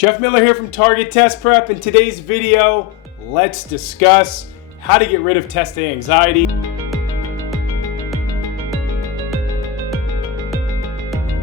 Jeff Miller here from Target Test Prep. In today's video, let's discuss how to get rid of test day anxiety.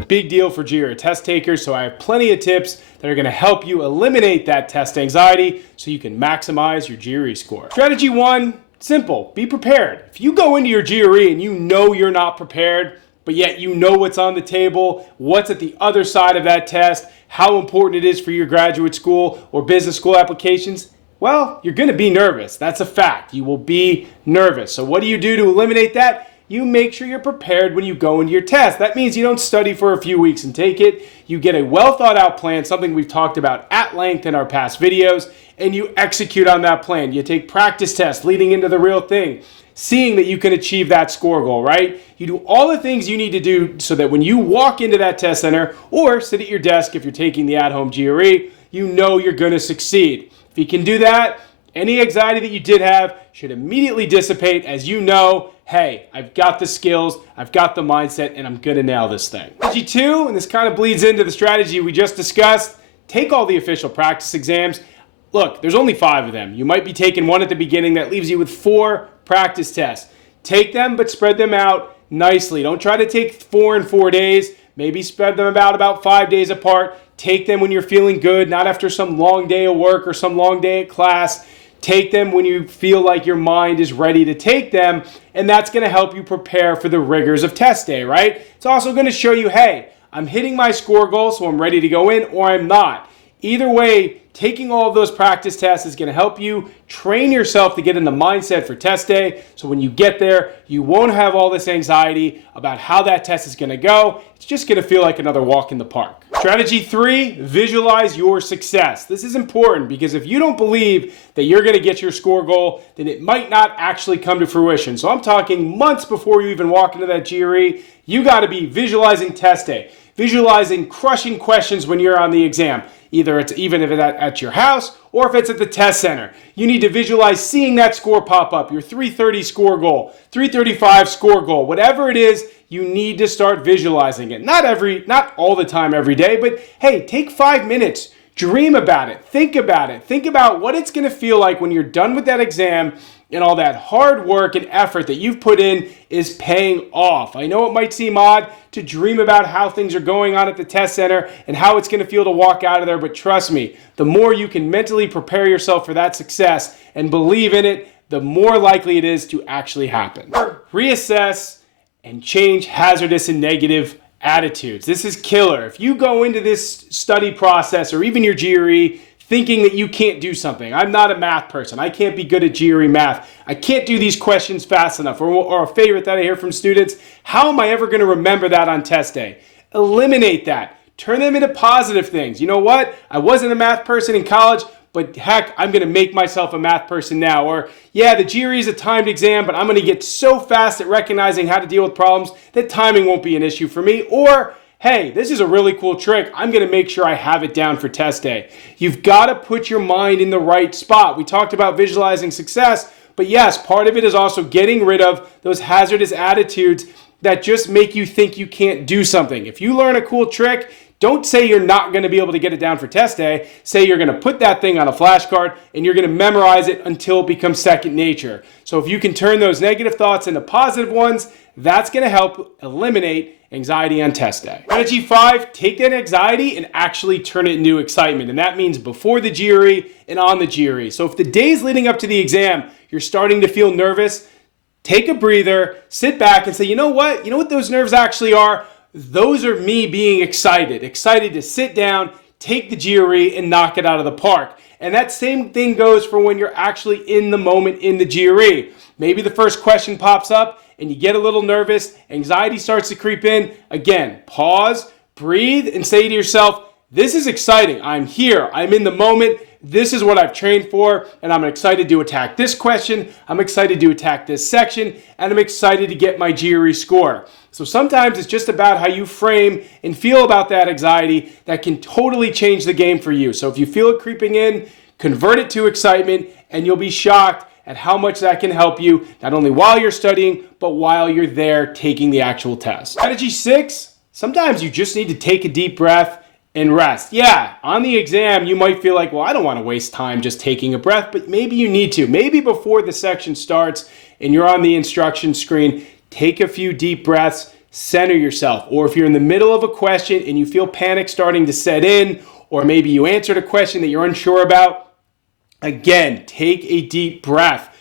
Big deal for GRE test takers, so I have plenty of tips that are going to help you eliminate that test anxiety so you can maximize your GRE score. Strategy 1, simple, be prepared. If you go into your GRE and you know you're not prepared, but yet you know what's on the table, what's at the other side of that test, how important it is for your graduate school or business school applications, well, you're going to be nervous. That's a fact. You will be nervous. So what do you do to eliminate that? You make sure you're prepared when you go into your test. That means you don't study for a few weeks and take it. You get a well thought out plan, something we've talked about at length in our past videos, and you execute on that plan. You take practice tests leading into the real thing, seeing that you can achieve that score goal, right? You do all the things you need to do so that when you walk into that test center or sit at your desk if you're taking the at-home GRE, you know you're going to succeed. If you can do that, any anxiety that you did have should immediately dissipate as you know, hey, I've got the skills, I've got the mindset, and I'm going to nail this thing. Strategy 2, and this kind of bleeds into the strategy we just discussed, take all the official practice exams. Look, there's only 5 of them. You might be taking one at the beginning. That leaves you with 4 practice tests. Take them, but spread them out nicely. Don't try to take 4 in 4 days. Maybe spread them about 5 days apart. Take them when you're feeling good, not after some long day of work or some long day at class. Take them when you feel like your mind is ready to take them, and that's going to help you prepare for the rigors of test day, right? It's also going to show you, hey, I'm hitting my score goal, so I'm ready to go in, or I'm not. Either way, taking all of those practice tests is going to help you train yourself to get in the mindset for test day. So when you get there, you won't have all this anxiety about how that test is going to go. It's just going to feel like another walk in the park. Strategy 3, visualize your success. This is important because if you don't believe that you're going to get your score goal, then it might not actually come to fruition. So I'm talking months before you even walk into that GRE, you got to be visualizing test day, visualizing crushing questions when you're on the exam. Even if it's at your house or if it's at the test center. You need to visualize seeing that score pop up, your 330 score goal, 335 score goal, whatever it is, you need to start visualizing it. Not all the time every day, but hey, take 5 minutes, dream about it, think about what it's going to feel like when you're done with that exam and all that hard work and effort that you've put in is paying off. I know it might seem odd to dream about how things are going on at the test center and how it's going to feel to walk out of there, but trust me, the more you can mentally prepare yourself for that success and believe in it, the more likely it is to actually happen. Reassess and change hazardous and negative attitudes. This is killer. If you go into this study process or even your GRE thinking that you can't do something. I'm not a math person. I can't be good at GRE math. I can't do these questions fast enough. Or a favorite that I hear from students, how am I ever going to remember that on test day? Eliminate that. Turn them into positive things. You know what? I wasn't a math person in college, but heck, I'm going to make myself a math person now. Or, yeah, the GRE is a timed exam, but I'm going to get so fast at recognizing how to deal with problems that timing won't be an issue for me. Or, hey, this is a really cool trick. I'm going to make sure I have it down for test day. You've got to put your mind in the right spot. We talked about visualizing success, but yes, part of it is also getting rid of those hazardous attitudes that just make you think you can't do something. If you learn a cool trick, don't say you're not going to be able to get it down for test day. Say you're going to put that thing on a flashcard and you're going to memorize it until it becomes second nature. So if you can turn those negative thoughts into positive ones, that's going to help eliminate anxiety on test day. Strategy 5, take that anxiety and actually turn it into excitement. And that means before the GRE and on the GRE. So if the days leading up to the exam, you're starting to feel nervous, take a breather, sit back and say, you know what? You know what those nerves actually are? Those are me being excited to sit down, take the GRE and knock it out of the park. And that same thing goes for when you're actually in the moment in the GRE. Maybe the first question pops up and you get a little nervous, anxiety starts to creep in. Again, pause, breathe, and say to yourself, this is exciting. I'm here. I'm in the moment. This is what I've trained for, and I'm excited to attack this question. I'm excited to attack this section, and I'm excited to get my GRE score. So sometimes it's just about how you frame and feel about that anxiety that can totally change the game for you. So if you feel it creeping in, convert it to excitement, and you'll be shocked at how much that can help you, not only while you're studying, but while you're there taking the actual test. Strategy 6, sometimes you just need to take a deep breath and rest. Yeah, on the exam, you might feel like, well, I don't want to waste time just taking a breath, but maybe you need to. Maybe before the section starts and you're on the instruction screen, take a few deep breaths, center yourself. Or if you're in the middle of a question and you feel panic starting to set in, or maybe you answered a question that you're unsure about, again, take a deep breath.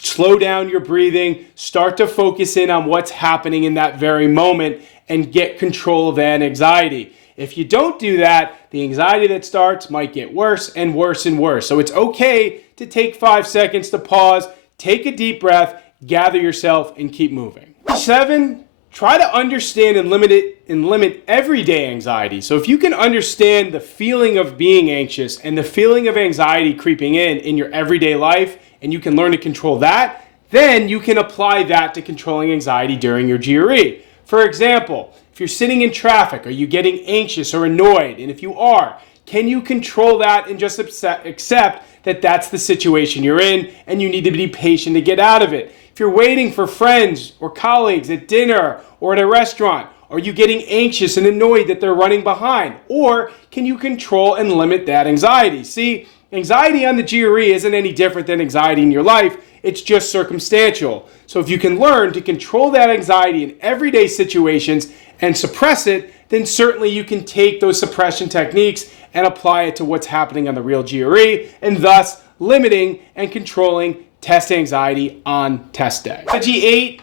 Slow down your breathing, start to focus in on what's happening in that very moment and get control of that anxiety. If you don't do that, the anxiety that starts might get worse and worse and worse. So it's okay to take 5 seconds to pause, take a deep breath, gather yourself, and keep moving. 7, try to understand and limit everyday anxiety. So if you can understand the feeling of being anxious and the feeling of anxiety creeping in your everyday life, and you can learn to control that, then you can apply that to controlling anxiety during your GRE. For example, if you're sitting in traffic, are you getting anxious or annoyed? And if you are, can you control that and just accept that that's the situation you're in and you need to be patient to get out of it? If you're waiting for friends or colleagues at dinner or at a restaurant, are you getting anxious and annoyed that they're running behind? Or can you control and limit that anxiety? See, anxiety on the GRE isn't any different than anxiety in your life. It's just circumstantial. So if you can learn to control that anxiety in everyday situations and suppress it, then certainly you can take those suppression techniques and apply it to what's happening on the real GRE, and thus limiting and controlling test anxiety on test day. Strategy 8,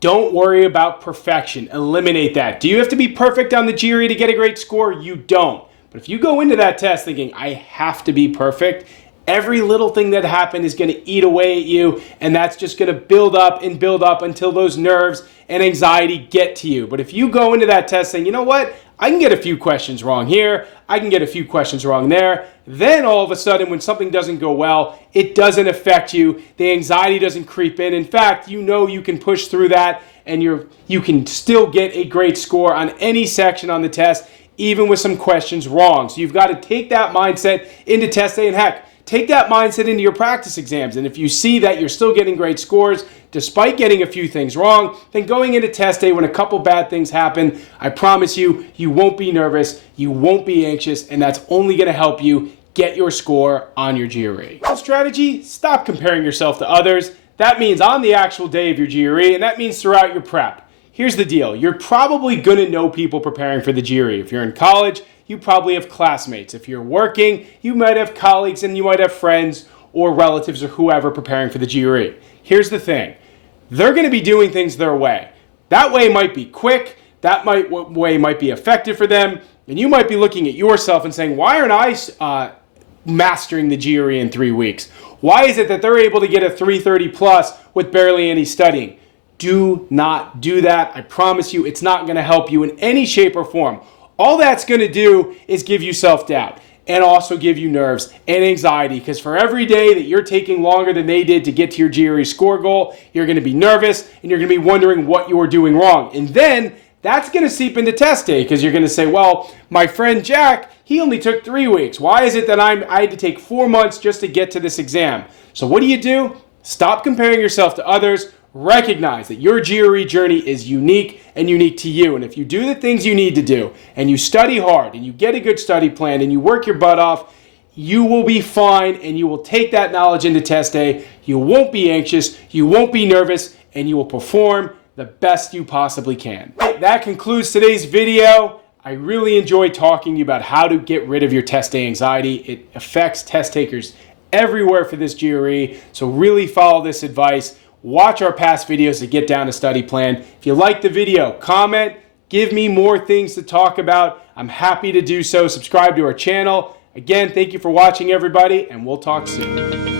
don't worry about perfection. Eliminate that. Do you have to be perfect on the GRE to get a great score? You don't. But if you go into that test thinking, I have to be perfect, every little thing that happened is going to eat away at you, and that's just going to build up until those nerves and anxiety get to you. But if you go into that test saying, you know what, I can get a few questions wrong here, I can get a few questions wrong there, then all of a sudden when something doesn't go well, it doesn't affect you, the anxiety doesn't creep in. In fact, you know you can push through that and you can still get a great score on any section on the test, even with some questions wrong. So you've got to take that mindset into test day, and heck, take that mindset into your practice exams. And if you see that you're still getting great scores despite getting a few things wrong, then going into test day when a couple bad things happen, I promise you, you won't be nervous, you won't be anxious, and that's only going to help you get your score on your GRE. Strategy, stop comparing yourself to others. That means on the actual day of your GRE, and that means throughout your prep. Here's the deal. You're probably going to know people preparing for the GRE. If you're in college, you probably have classmates. If you're working, you might have colleagues and you might have friends or relatives or whoever preparing for the GRE. Here's the thing. They're going to be doing things their way. That way might be quick. That way might be effective for them. And you might be looking at yourself and saying, why aren't I mastering the GRE in 3 weeks? Why is it that they're able to get a 330 plus with barely any studying? Do not do that. I promise you, it's not going to help you in any shape or form. All that's going to do is give you self-doubt and also give you nerves and anxiety, because for every day that you're taking longer than they did to get to your GRE score goal, you're going to be nervous and you're going to be wondering what you're doing wrong. And then that's going to seep into test day, because you're going to say, well, my friend Jack, he only took 3 weeks. Why is it that I had to take 4 months just to get to this exam? So what do? Stop comparing yourself to others. Recognize that your GRE journey is unique and unique to you. And if you do the things you need to do, and you study hard, and you get a good study plan, and you work your butt off, you will be fine, and you will take that knowledge into test day. You won't be anxious, you won't be nervous, and you will perform the best you possibly can. That concludes today's video. I really enjoyed talking to you about how to get rid of your test day anxiety. It affects test takers everywhere for this GRE, so really follow this advice. Watch our past videos to get down a study plan. If you like the video, comment, give me more things to talk about. I'm happy to do so. Subscribe to our channel. Again, thank you for watching, everybody, and we'll talk soon.